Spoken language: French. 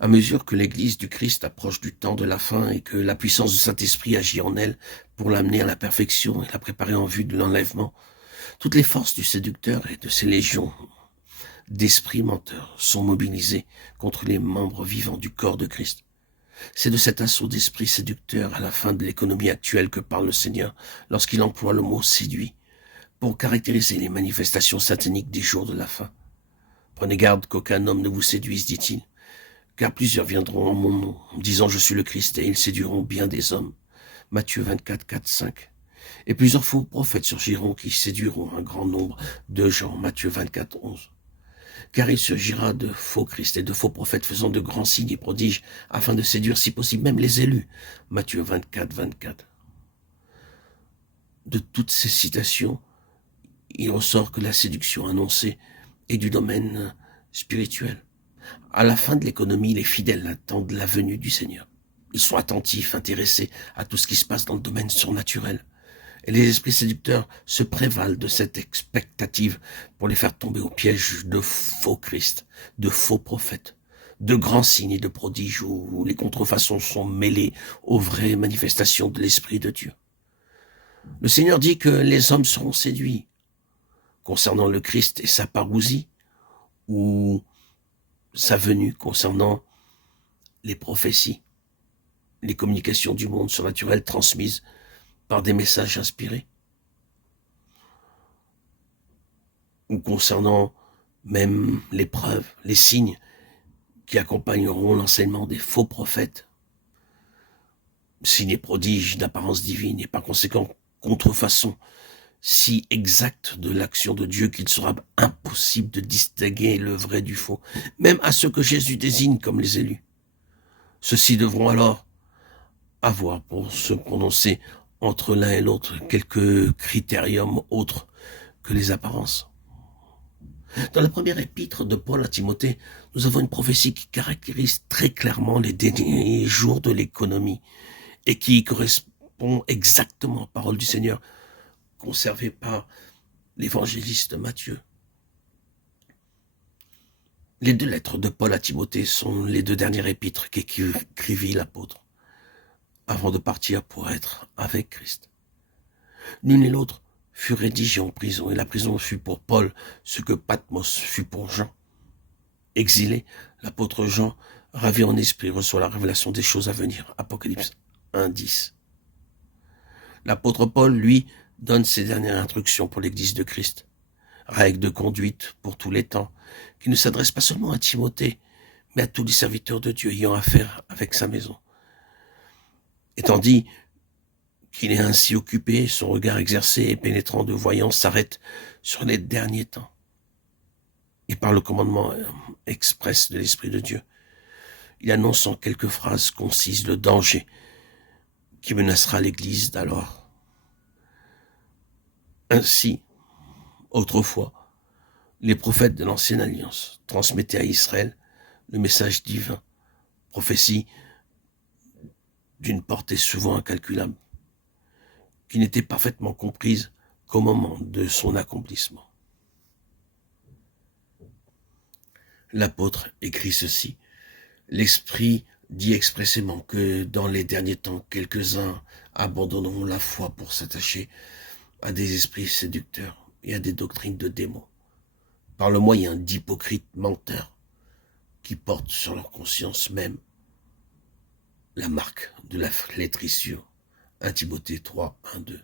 À mesure que l'Église du Christ approche du temps de la fin et que la puissance du Saint-Esprit agit en elle pour l'amener à la perfection et la préparer en vue de l'enlèvement, toutes les forces du séducteur et de ses légions d'esprits menteurs sont mobilisées contre les membres vivants du corps de Christ. C'est de cet assaut d'esprits séducteurs à la fin de l'économie actuelle que parle le Seigneur lorsqu'il emploie le mot « séduit » pour caractériser les manifestations sataniques des jours de la fin. Prenez garde qu'aucun homme ne vous séduise, dit-il, car plusieurs viendront en mon nom, disant je suis le Christ, et ils séduiront bien des hommes. Matthieu 24, 4, 5. Et plusieurs faux prophètes surgiront qui séduiront un grand nombre de gens. Matthieu 24, 11. Car il surgira de faux Christ et de faux prophètes faisant de grands signes et prodiges afin de séduire si possible même les élus. Matthieu 24, 24. De toutes ces citations, il ressort que la séduction annoncée est du domaine spirituel. À la fin de l'économie, les fidèles attendent la venue du Seigneur. Ils sont attentifs, intéressés à tout ce qui se passe dans le domaine surnaturel. Et les esprits séducteurs se prévalent de cette expectative pour les faire tomber au piège de faux Christ, de faux prophètes, de grands signes et de prodiges où les contrefaçons sont mêlées aux vraies manifestations de l'Esprit de Dieu. Le Seigneur dit que les hommes seront séduits concernant le Christ et sa parousie, ou sa venue concernant les prophéties, les communications du monde surnaturel transmises par des messages inspirés, ou concernant même les preuves, les signes qui accompagneront l'enseignement des faux prophètes, signes et prodiges d'apparence divine et par conséquent contrefaçon si exacte de l'action de Dieu qu'il sera impossible de distinguer le vrai du faux, même à ceux que Jésus désigne comme les élus. Ceux-ci devront alors avoir pour se prononcer entre l'un et l'autre quelques critériums autres que les apparences. Dans la première épître de Paul à Timothée, nous avons une prophétie qui caractérise très clairement les derniers jours de l'économie et qui correspond exactement aux paroles du Seigneur conservées par l'évangéliste Matthieu. Les deux lettres de Paul à Timothée sont les deux dernières épîtres qu'écrivit l'apôtre avant de partir pour être avec Christ. L'une et l'autre furent rédigées en prison, et la prison fut pour Paul ce que Patmos fut pour Jean. Exilé, l'apôtre Jean, ravi en esprit, reçoit la révélation des choses à venir. Apocalypse 1, 10. L'apôtre Paul, lui, donne ses dernières instructions pour l'Église de Christ. Règles de conduite pour tous les temps, qui ne s'adressent pas seulement à Timothée, mais à tous les serviteurs de Dieu ayant affaire avec sa maison. Et tandis qu'il est ainsi occupé, son regard exercé et pénétrant de voyance s'arrête sur les derniers temps. Et par le commandement express de l'Esprit de Dieu, il annonce en quelques phrases concises le danger qui menacera l'Église d'alors. Ainsi, autrefois, les prophètes de l'Ancienne Alliance transmettaient à Israël le message divin, prophétie d'une portée souvent incalculable, qui n'était parfaitement comprise qu'au moment de son accomplissement. L'apôtre écrit ceci: l'Esprit dit expressément que dans les derniers temps, quelques-uns abandonneront la foi pour s'attacher à des esprits séducteurs et à des doctrines de démons, par le moyen d'hypocrites menteurs qui portent sur leur conscience même la marque de la flétrissure. 1 Timothée 3, 1, 2.